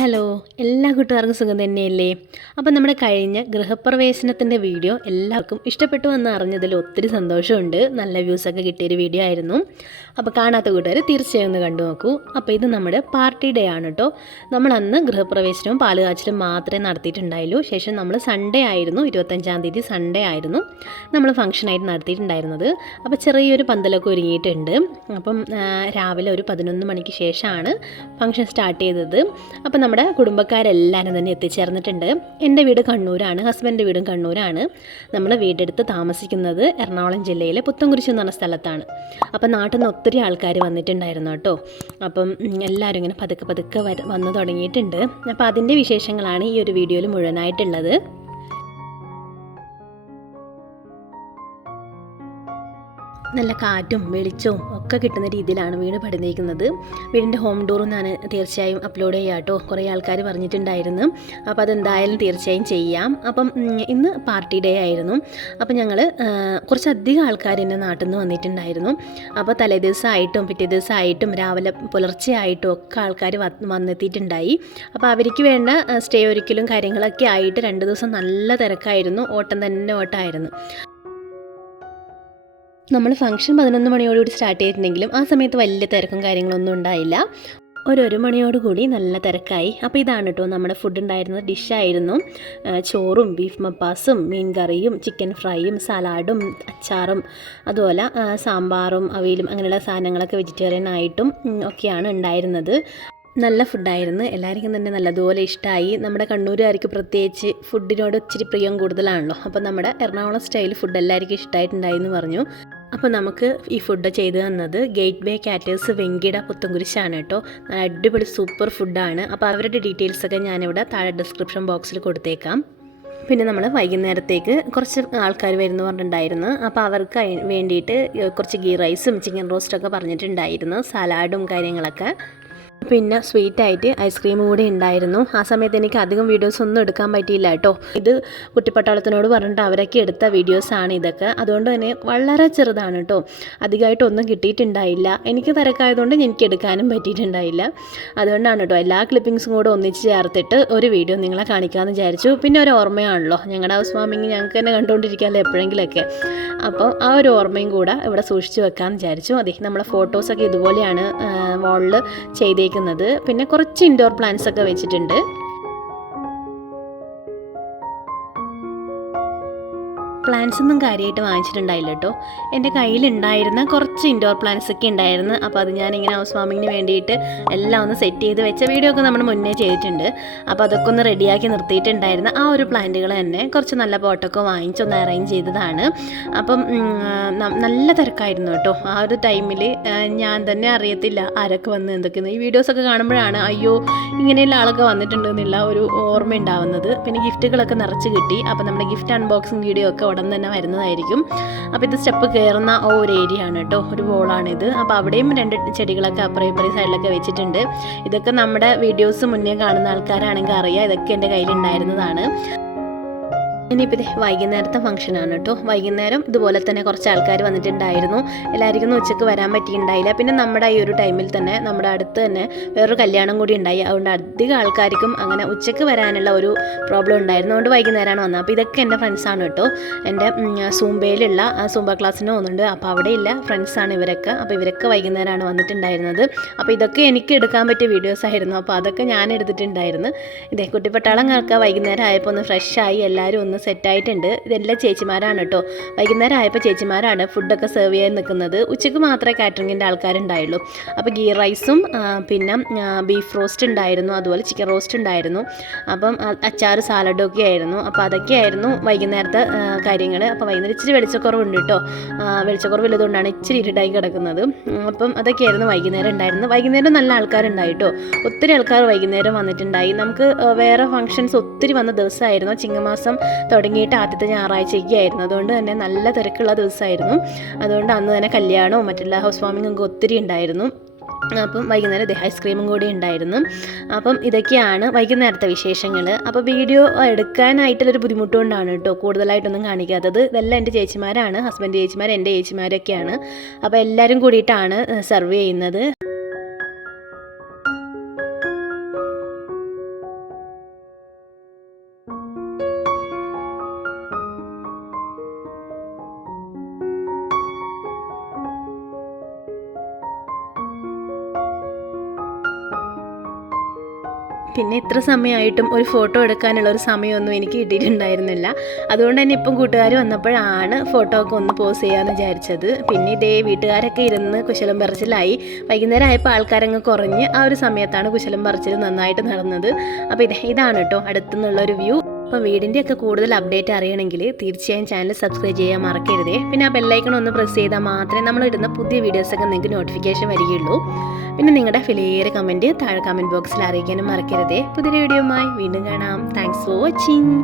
Hello, എല്ലാ കൂട്ടുകാർക്കും സുഖം തന്നെയല്ലേ? അപ്പോൾ നമ്മുടെ കഴിഞ്ഞ ഗൃഹപ്രവേശനത്തിൻ്റെ വീഡിയോ എല്ലാവർക്കും ഇഷ്ടപ്പെട്ടു എന്ന് അറിഞ്ഞതിൽ ഒത്തിരി സന്തോഷമുണ്ട്. നല്ല വ്യൂസൊക്കെ കിട്ടിയൊരു വീഡിയോ ആയിരുന്നു. അപ്പോൾ കാണാത്ത കൂട്ടുകാർ തീർച്ചയായും ഒന്ന് കണ്ടു നോക്കൂ. അപ്പോൾ ഇത് നമ്മുടെ പാർട്ടി ഡേ ആണ് കേട്ടോ. നമ്മൾ അന്ന് ഗൃഹപ്രവേശനവും പാലുകാച്ചലും മാത്രമേ നടത്തിയിട്ടുണ്ടായുള്ളൂ. ശേഷം നമ്മൾ സൺഡേ ആയിരുന്നു, 25-ാം തീയതി സൺഡേ ആയിരുന്നു നമ്മൾ ഫംഗ്ഷനായിട്ട് നടത്തിയിട്ടുണ്ടായിരുന്നത്. അപ്പോൾ ചെറിയൊരു പന്തലൊക്കെ ഒരുങ്ങിയിട്ടുണ്ട്. അപ്പം രാവിലെ ഒരു 11 മണിക്ക് ശേഷമാണ് ഫംഗ്ഷൻ സ്റ്റാർട്ട് ചെയ്തത്. അപ്പോൾ നമ്മുടെ കുടുംബക്കാരെല്ലാവരും തന്നെ എത്തിച്ചേർന്നിട്ടുണ്ട്. എൻ്റെ വീട് കണ്ണൂരാണ്, ഹസ്ബൻഡിൻ്റെ വീടും കണ്ണൂരാണ്. നമ്മൾ വീടെടുത്ത് താമസിക്കുന്നത് എറണാകുളം ജില്ലയിലെ പുത്തൻകുരിശ് എന്ന് പറഞ്ഞ സ്ഥലത്താണ്. അപ്പോൾ നാട്ടിൽ നിന്ന് ഒത്തിരി ആൾക്കാർ വന്നിട്ടുണ്ടായിരുന്നു കേട്ടോ. അപ്പം എല്ലാവരും ഇങ്ങനെ പതുക്കെ വന്നു തുടങ്ങിയിട്ടുണ്ട്. അപ്പോൾ അതിൻ്റെ വിശേഷങ്ങളാണ് ഈ ഒരു വീഡിയോയിൽ മുഴുവനായിട്ടുള്ളത്. നല്ല കാറ്റും വെളിച്ചവും ഒക്കെ കിട്ടുന്ന രീതിയിലാണ് വീട് പണിതിരിക്കുന്നത്. വീടിൻ്റെ ഹോം ടൂർ ഞാൻ തീർച്ചയായും അപ്ലോഡ് ചെയ്യാം കേട്ടോ. കുറേ ആൾക്കാർ പറഞ്ഞിട്ടുണ്ടായിരുന്നു. അപ്പോൾ അതെന്തായാലും തീർച്ചയായും ചെയ്യാം. അപ്പം ഇന്ന് പാർട്ടി ഡേ ആയിരുന്നു. അപ്പോൾ ഞങ്ങൾ കുറച്ചധികം ആൾക്കാർ എൻ്റെ നാട്ടിൽ നിന്ന് വന്നിട്ടുണ്ടായിരുന്നു. അപ്പോൾ തലേ ദിവസമായിട്ടും പിറ്റേ ദിവസമായിട്ടും രാവിലെ പുലർച്ചെ ആയിട്ടും ഒക്കെ ആൾക്കാർ വന്നെത്തിയിട്ടുണ്ടായി. അപ്പോൾ അവർക്ക് വേണ്ട സ്റ്റേ ഒരുക്കലും കാര്യങ്ങളൊക്കെ ആയിട്ട് 2 ദിവസം നല്ല തിരക്കായിരുന്നു. ഓട്ടം തന്നെ ഓട്ടമായിരുന്നു. നമ്മൾ ഫംഗ്ഷൻ 11 മണിയോടുകൂടി സ്റ്റാർട്ട് ചെയ്തിട്ടുണ്ടെങ്കിലും ആ സമയത്ത് വലിയ തിരക്കും കാര്യങ്ങളൊന്നും ഉണ്ടായില്ല. 1 മണിയോടുകൂടി നല്ല തിരക്കായി. അപ്പോൾ ഇതാണ് കേട്ടോ നമ്മുടെ ഫുഡ് ഉണ്ടായിരുന്ന ഡിഷായിരുന്നു. ചോറും ബീഫ് മപ്പാസും മീൻ കറിയും ചിക്കൻ ഫ്രൈയും സലാഡും അച്ചാറും അതുപോലെ സാമ്പാറും അവിയലും അങ്ങനെയുള്ള സാധനങ്ങളൊക്കെ വെജിറ്റേറിയൻ ആയിട്ടും ഒക്കെയാണ് ഉണ്ടായിരുന്നത്. നല്ല ഫുഡായിരുന്നു. എല്ലാവർക്കും തന്നെ നല്ലതുപോലെ ഇഷ്ടമായി. നമ്മുടെ കണ്ണൂരുകാർക്ക് പ്രത്യേകിച്ച് ഫുഡിനോട് ഇച്ചിരി പ്രിയം കൂടുതലാണല്ലോ. അപ്പോൾ നമ്മുടെ എറണാകുളം സ്റ്റൈൽ ഫുഡ് എല്ലാവർക്കും ഇഷ്ടമായിട്ടുണ്ടായി എന്ന് പറഞ്ഞു. അപ്പോൾ നമുക്ക് ഈ ഫുഡ് ചെയ്തു തന്നത് ഗേറ്റ് വേ കാറ്റേഴ്സ് വെങ്കിട പുത്തൻകുരിശാണ് കേട്ടോ. അടിപൊളി സൂപ്പർ ഫുഡാണ്. അപ്പോൾ അവരുടെ ഡീറ്റെയിൽസൊക്കെ ഞാനിവിടെ താഴെ ഡിസ്ക്രിപ്ഷൻ ബോക്സിൽ കൊടുത്തേക്കാം. പിന്നെ നമ്മൾ വൈകുന്നേരത്തേക്ക് കുറച്ച് ആൾക്കാർ വരുന്നു പറഞ്ഞിട്ടുണ്ടായിരുന്നു. അപ്പോൾ അവർക്ക് വേണ്ടിയിട്ട് കുറച്ച് ഗീ റൈസും ചിക്കൻ റോസ്റ്റൊക്കെ പറഞ്ഞിട്ടുണ്ടായിരുന്നു, സലാഡും കാര്യങ്ങളൊക്കെ. പിന്നെ സ്വീറ്റായിട്ട് ഐസ്ക്രീം കൂടി ഉണ്ടായിരുന്നു. ആ സമയത്ത് എനിക്ക് അധികം വീഡിയോസ് ഒന്നും എടുക്കാൻ പറ്റിയില്ല കേട്ടോ. ഇത് കുട്ടിപ്പട്ടാളത്തിനോട് പറഞ്ഞിട്ട് അവരൊക്കെ എടുത്ത വീഡിയോസാണ് ഇതൊക്കെ. അതുകൊണ്ട് തന്നെ വളരെ ചെറുതാണ് കേട്ടോ. അധികമായിട്ടൊന്നും കിട്ടിയിട്ടുണ്ടായില്ല. എനിക്ക് തിരക്കായതുകൊണ്ട് എനിക്ക് എടുക്കാനും പറ്റിയിട്ടുണ്ടായില്ല. അതുകൊണ്ടാണ് കേട്ടോ എല്ലാ ക്ലിപ്പിങ്സും കൂടെ ഒന്നിച്ച് ചേർത്തിട്ട് ഒരു വീഡിയോ നിങ്ങളെ കാണിക്കാമെന്ന് വിചാരിച്ചു. പിന്നെ ഒരു ഓർമ്മയാണല്ലോ, ഞങ്ങളുടെ ഹൗസ് വാമിങ് ഞങ്ങൾക്ക് തന്നെ കണ്ടുകൊണ്ടിരിക്കാമല്ലോ എപ്പോഴെങ്കിലൊക്കെ. അപ്പോൾ ആ ഒരു ഓർമ്മയും കൂടെ ഇവിടെ സൂക്ഷിച്ച് വെക്കാമെന്ന് വിചാരിച്ചു. അതെ, നമ്മളെ ഫോട്ടോസൊക്കെ ഇതുപോലെയാണ് വാളിൽ ചെയ്തേക്കുന്നത്. പിന്നെ കുറച്ച് ഇൻഡോർ പ്ലാന്റ്സ് ഒക്കെ വെച്ചിട്ടുണ്ട്. പ്ലാന്റ്സ് ഒന്നും കാര്യമായിട്ട് വാങ്ങിച്ചിട്ടുണ്ടായില്ല കേട്ടോ. എൻ്റെ കയ്യിലുണ്ടായിരുന്ന കുറച്ച് ഇൻഡോർ പ്ലാന്റ്സ് ഒക്കെ ഉണ്ടായിരുന്നു. അപ്പോൾ അത് ഞാനിങ്ങനെ ഹൗസ് വാമിങ്ങിന് വേണ്ടിയിട്ട് എല്ലാം ഒന്ന് സെറ്റ് ചെയ്ത് വെച്ച വീഡിയോ ഒക്കെ നമ്മൾ മുന്നേ ചെയ്തിട്ടുണ്ട്. അപ്പോൾ അതൊക്കെ ഒന്ന് റെഡിയാക്കി നിർത്തിയിട്ടുണ്ടായിരുന്നു. ആ ഒരു പ്ലാന്റുകൾ തന്നെ കുറച്ച് നല്ല പോട്ടൊക്കെ വാങ്ങിച്ചൊന്ന് അറേഞ്ച് ചെയ്തതാണ്. അപ്പം നല്ല തിരക്കായിരുന്നു കേട്ടോ. ആ ഒരു ടൈമിൽ ഞാൻ തന്നെ അറിയത്തില്ല ആരൊക്കെ വന്ന് എന്തൊക്കെയാണ്. ഈ വീഡിയോസൊക്കെ കാണുമ്പോഴാണ് അയ്യോ ഇങ്ങനെയുള്ള ആളൊക്കെ വന്നിട്ടുണ്ടെന്നുള്ള ഒരു ഓർമ്മ ഉണ്ടാവുന്നത്. പിന്നെ ഗിഫ്റ്റുകളൊക്കെ നിറച്ച് കിട്ടി. അപ്പോൾ നമ്മുടെ ഗിഫ്റ്റ് അൺബോക്സിങ് വീഡിയോ ഒക്കെ ഉടൻ തന്നെ വരുന്നതായിരിക്കും. അപ്പോൾ ഇത് സ്റ്റെപ്പ് കയറുന്ന ഒരു ഏരിയ ആണ് കേട്ടോ, ഒരു വോളാണിത്. അപ്പോൾ അവിടെയും 2 ചെടികളൊക്കെ അപ്പുറം സൈഡിലൊക്കെ വെച്ചിട്ടുണ്ട്. ഇതൊക്കെ നമ്മുടെ വീഡിയോസ് മുന്നേ കാണുന്ന ആൾക്കാരാണെങ്കിൽ അറിയാം, ഇതൊക്കെ എൻ്റെ കയ്യിലുണ്ടായിരുന്നതാണ്. ഇനിയിപ്പോൾ വൈകുന്നേരത്തെ ഫംഗ്ഷനാണ് കേട്ടോ. വൈകുന്നേരം ഇതുപോലെ തന്നെ കുറച്ച് ആൾക്കാർ വന്നിട്ടുണ്ടായിരുന്നു. എല്ലാവർക്കും ഉച്ചയ്ക്ക് വരാൻ പറ്റിയിട്ടുണ്ടായില്ല. പിന്നെ നമ്മുടെ ഈ ഒരു ടൈമിൽ തന്നെ നമ്മുടെ അടുത്ത് തന്നെ വേറൊരു കല്യാണം കൂടി ഉണ്ടായി. അതുകൊണ്ട് അധികം ആൾക്കാർക്കും അങ്ങനെ ഉച്ചയ്ക്ക് വരാനുള്ള ഒരു പ്രോബ്ലം ഉണ്ടായിരുന്നു. അതുകൊണ്ട് വൈകുന്നേരമാണ് വന്നത്. അപ്പോൾ ഇതൊക്കെ എൻ്റെ ഫ്രണ്ട്സാണ് കേട്ടോ. എൻ്റെ സൂംബയിലുള്ള സൂംബ ക്ലാസ്സിന് പോകുന്നുണ്ട്. അപ്പോൾ അവിടെയില്ല ഫ്രണ്ട്സാണ് ഇവരൊക്കെ. അപ്പോൾ ഇവരൊക്കെ വൈകുന്നേരമാണ് വന്നിട്ടുണ്ടായിരുന്നത്. അപ്പോൾ ഇതൊക്കെ എനിക്ക് എടുക്കാൻ പറ്റിയ വീഡിയോസ് ആയിരുന്നു. അപ്പോൾ അതൊക്കെ ഞാൻ എടുത്തിട്ടുണ്ടായിരുന്നു. ഇതേ കുട്ടിപ്പട്ടാളങ്ങൾക്ക് വൈകുന്നേരം ആയപ്പോൾ ഒന്ന് ഫ്രഷായി എല്ലാവരും ഒന്ന് സെറ്റായിട്ടുണ്ട്. ഇതെല്ലാം ചേച്ചിമാരാണ് കേട്ടോ. വൈകുന്നേരം ആയപ്പോൾ ചേച്ചിമാരാണ് ഫുഡൊക്കെ സെർവ് ചെയ്യാൻ നിൽക്കുന്നത്. ഉച്ചയ്ക്ക് മാത്രമേ കാറ്ററിങ്ങിൻ്റെ ആൾക്കാരുണ്ടായുള്ളൂ. അപ്പോൾ ഗീ റൈസും പിന്നെ ബീഫ് റോസ്റ്റ് ഉണ്ടായിരുന്നു, അതുപോലെ ചിക്കൻ റോസ്റ്റ് ഉണ്ടായിരുന്നു. അപ്പം അച്ചാറ് സാലഡും ഒക്കെ ആയിരുന്നു. അപ്പോൾ അതൊക്കെയായിരുന്നു വൈകുന്നേരത്തെ കാര്യങ്ങൾ. അപ്പോൾ വൈകുന്നേരം ഇച്ചിരി വെളിച്ചക്കുറവുണ്ട് കേട്ടോ. വെളിച്ചക്കുറവില്ലതുകൊണ്ടാണ് ഇച്ചിരി ഇരുട്ടായി കിടക്കുന്നത്. അപ്പം അതൊക്കെയായിരുന്നു വൈകുന്നേരം ഉണ്ടായിരുന്നത്. വൈകുന്നേരം നല്ല ആൾക്കാരുണ്ടായി കേട്ടോ. ഒത്തിരി ആൾക്കാർ വൈകുന്നേരം വന്നിട്ടുണ്ടായി. നമുക്ക് വേറെ ഫങ്ഷൻസ് ഒത്തിരി വന്ന ദിവസമായിരുന്നു. ചിങ്ങമാസം തുടങ്ങിയിട്ട് ആദ്യത്തെ ഞായറാഴ്ചയ്ക്ക് ആയിരുന്നു. അതുകൊണ്ട് തന്നെ നല്ല തിരക്കുള്ള ദിവസമായിരുന്നു. അതുകൊണ്ട് അന്ന് തന്നെ കല്യാണവും മറ്റുള്ള ഹൗസ് വാമിങ്ങും ഒക്കെ ഒത്തിരി ഉണ്ടായിരുന്നു. അപ്പം വൈകുന്നേരം ഐസ്ക്രീമും കൂടി ഉണ്ടായിരുന്നു. അപ്പം ഇതൊക്കെയാണ് വൈകുന്നേരത്തെ വിശേഷങ്ങൾ. അപ്പോൾ വീഡിയോ എടുക്കാനായിട്ടുള്ളൊരു ബുദ്ധിമുട്ടുകൊണ്ടാണ് കേട്ടോ കൂടുതലായിട്ടൊന്നും കാണിക്കാത്തത്. ഇതെല്ലാം എൻ്റെ ചേച്ചിമാരാണ്, ഹസ്ബൻഡ് ചേച്ചിമാർ, എൻ്റെ ചേച്ചിമാരൊക്കെയാണ്. അപ്പോൾ എല്ലാവരും കൂടിയിട്ടാണ് സെർവ് ചെയ്യുന്നത്. പിന്നെ ഇത്ര സമയമായിട്ടും ഒരു ഫോട്ടോ എടുക്കാനുള്ള ഒരു സമയമൊന്നും എനിക്ക് കിട്ടിയിട്ടുണ്ടായിരുന്നില്ല. അതുകൊണ്ട് തന്നെ ഇപ്പം കൂട്ടുകാർ വന്നപ്പോഴാണ് ഫോട്ടോ ഒക്കെ ഒന്ന് പോസ് ചെയ്യാമെന്ന് വിചാരിച്ചത്. പിന്നെ ഇതേ വീട്ടുകാരൊക്കെ ഇരുന്ന് കുശലം പറച്ചിലായി. വൈകുന്നേരം ആയപ്പോൾ ആൾക്കാരങ്ങ് കുറഞ്ഞ് ആ ഒരു സമയത്താണ് കുശലം പറച്ചിൽ നന്നായിട്ട് നടന്നത്. അപ്പോൾ ഇതാണ് കേട്ടോ അടുത്തുനിന്നുള്ള ഒരു വ്യൂ. അപ്പോൾ വീടിൻ്റെയൊക്കെ കൂടുതൽ അപ്ഡേറ്റ് അറിയണമെങ്കിൽ തീർച്ചയായും ചാനൽ സബ്സ്ക്രൈബ് ചെയ്യാൻ മറക്കരുതേ. പിന്നെ ആ ബെല്ലൈക്കൺ ഒന്ന് പ്രസ് ചെയ്താൽ മാത്രമേ നമ്മളിടുന്ന പുതിയ വീഡിയോസൊക്കെ നിങ്ങൾക്ക് നോട്ടിഫിക്കേഷൻ വരികയുള്ളൂ. പിന്നെ നിങ്ങളുടെ വിലയേറെ കമൻറ്റ് താഴെ കമൻറ്റ് ബോക്സിൽ അറിയിക്കാനും മറക്കരുതേ. പുതിയൊരു വീഡിയോയുമായി വീണ്ടും കാണാം. Thanks for watching.